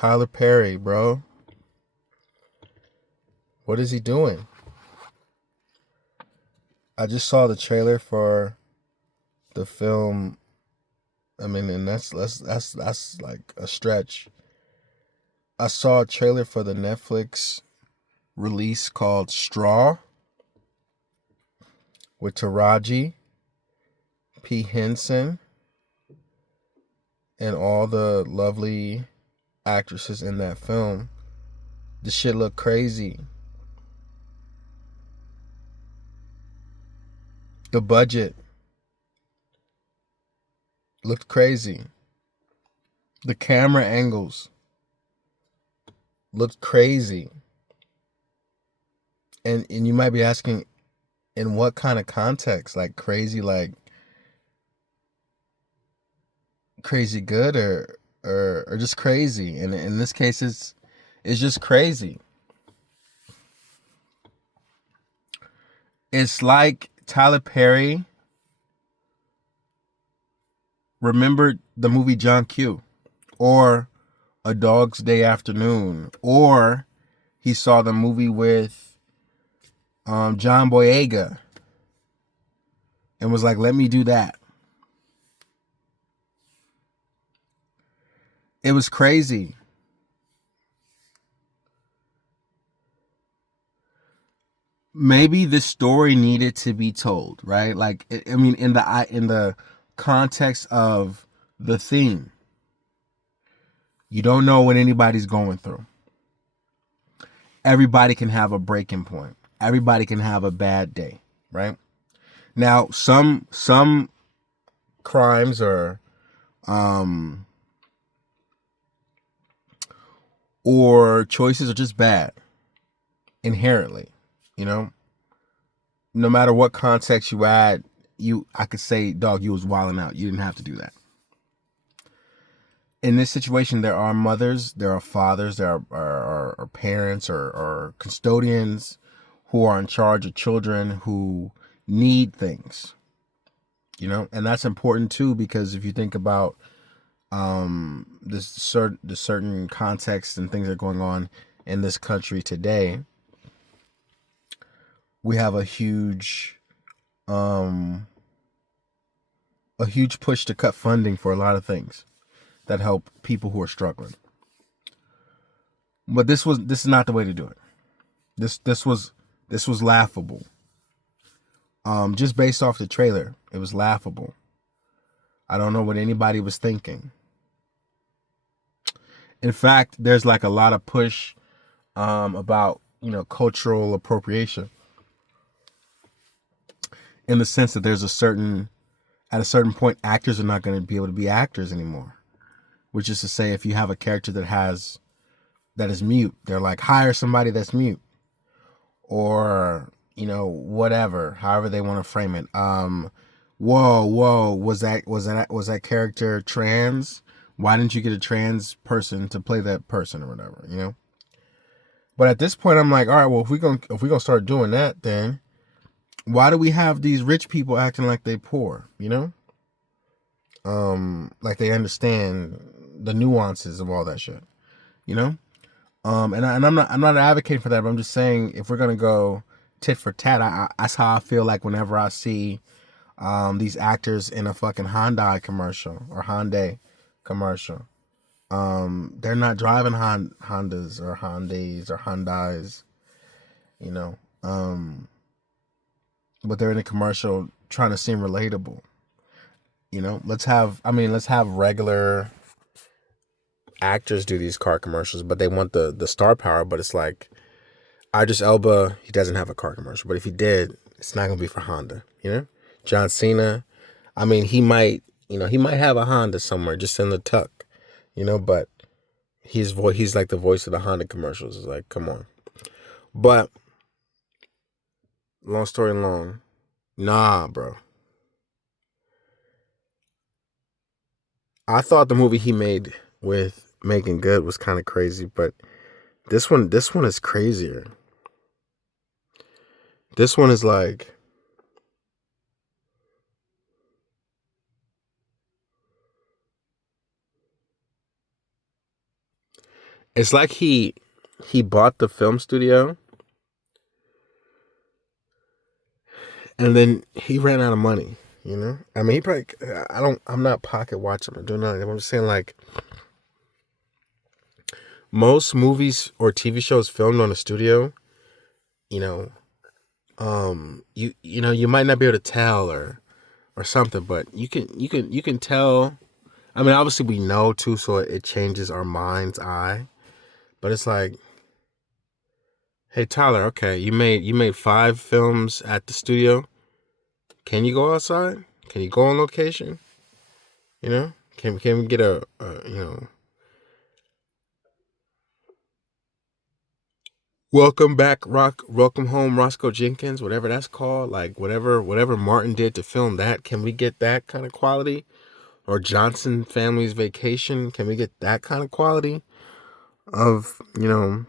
Tyler Perry, bro. What is he doing? I just saw the trailer for the film. I mean, and that's like a stretch. I saw a trailer for the Netflix release called Straw with Taraji P. Henson and all the lovely actresses in that film. This shit looked crazy. The budget looked crazy. The camera angles looked crazy. And you might be asking, in what kind of context? Like crazy good or just crazy? And in this case it's just crazy. It's like Tyler Perry remembered the movie John Q, or A Dog's Day Afternoon, or he saw the movie with John Boyega and was like, let me do that. It was crazy. Maybe this story needed to be told, right? Like, I mean, in the context of the theme, you don't know what anybody's going through. Everybody can have a breaking point. Everybody can have a bad day, right? Now, some crimes or choices are just bad inherently, you know. No matter what context you add, I could say, dog, you was wilding out. You didn't have to do that. In this situation, there are mothers, there are fathers, there are parents or custodians who are in charge of children who need things, you know, and that's important too, because if you think about the certain context and things that are going on in this country today, we have a huge push to cut funding for a lot of things that help people who are struggling. But this is not the way to do it. This was laughable. Just based off the trailer, it was laughable. I don't know what anybody was thinking. In fact, there's like a lot of push about, you know, cultural appropriation, in the sense that at a certain point, actors are not going to be able to be actors anymore. Which is to say, if you have a character that is mute, they're like, hire somebody that's mute, or, you know, whatever, however they want to frame it. Whoa, was that character trans? Why didn't you get a trans person to play that person or whatever, you know? But at this point, I'm like, all right, well, if we're gonna start doing that, then why do we have these rich people acting like they poor, you know? Like they understand the nuances of all that shit, you know? And I'm not advocating for that, but I'm just saying, if we're gonna go tit for tat, that's how I feel like whenever I see these actors in a fucking Hyundai commercial or Hyundai commercial. They're not driving Hondas or Hyundais or Hyundais, you know. But they're in a commercial trying to seem relatable. You know, let's have regular actors do these car commercials, but they want the star power. But it's like, Idris Elba, he doesn't have a car commercial, but if he did, it's not gonna be for Honda. You know, John Cena, I mean, he might have a Honda somewhere just in the tuck, you know, but he's like the voice of the Honda commercials. It's like, come on. But long story long, nah, bro. I thought the movie he made with Megan Good was kind of crazy, but this one is crazier. This one is like, It's like he bought the film studio and then he ran out of money. You know, I mean, he probably. I'm not pocket watching or doing nothing. I'm just saying, like, most movies or TV shows filmed on a studio, you know, you know, you might not be able to tell or something, but you can tell. I mean, obviously we know too, so it changes our mind's eye. But it's like, hey Tyler, okay, you made 5 films at the studio. Can you go outside? Can you go on location? You know, can we get a you know, welcome back, welcome home, Roscoe Jenkins, whatever that's called, like whatever Martin did to film that. Can we get that kind of quality? Or Johnson Family's Vacation? Can we get that kind of quality of, you know,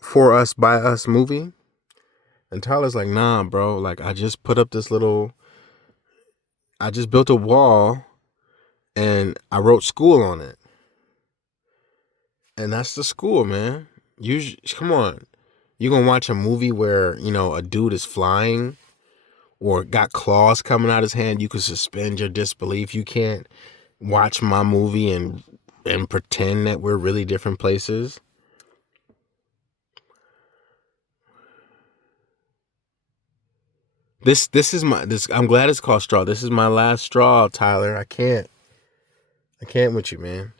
for us by us movie? And Tyler's like, nah, bro. Like, I just built a wall and I wrote school on it. And that's the school, man. Come on. You gonna watch a movie where, you know, a dude is flying or got claws coming out his hand? You can suspend your disbelief. You can't watch my movie and pretend that we're really different places. This is my this. I'm glad it's called straw. This is my last straw, Tyler. I can't with you, man.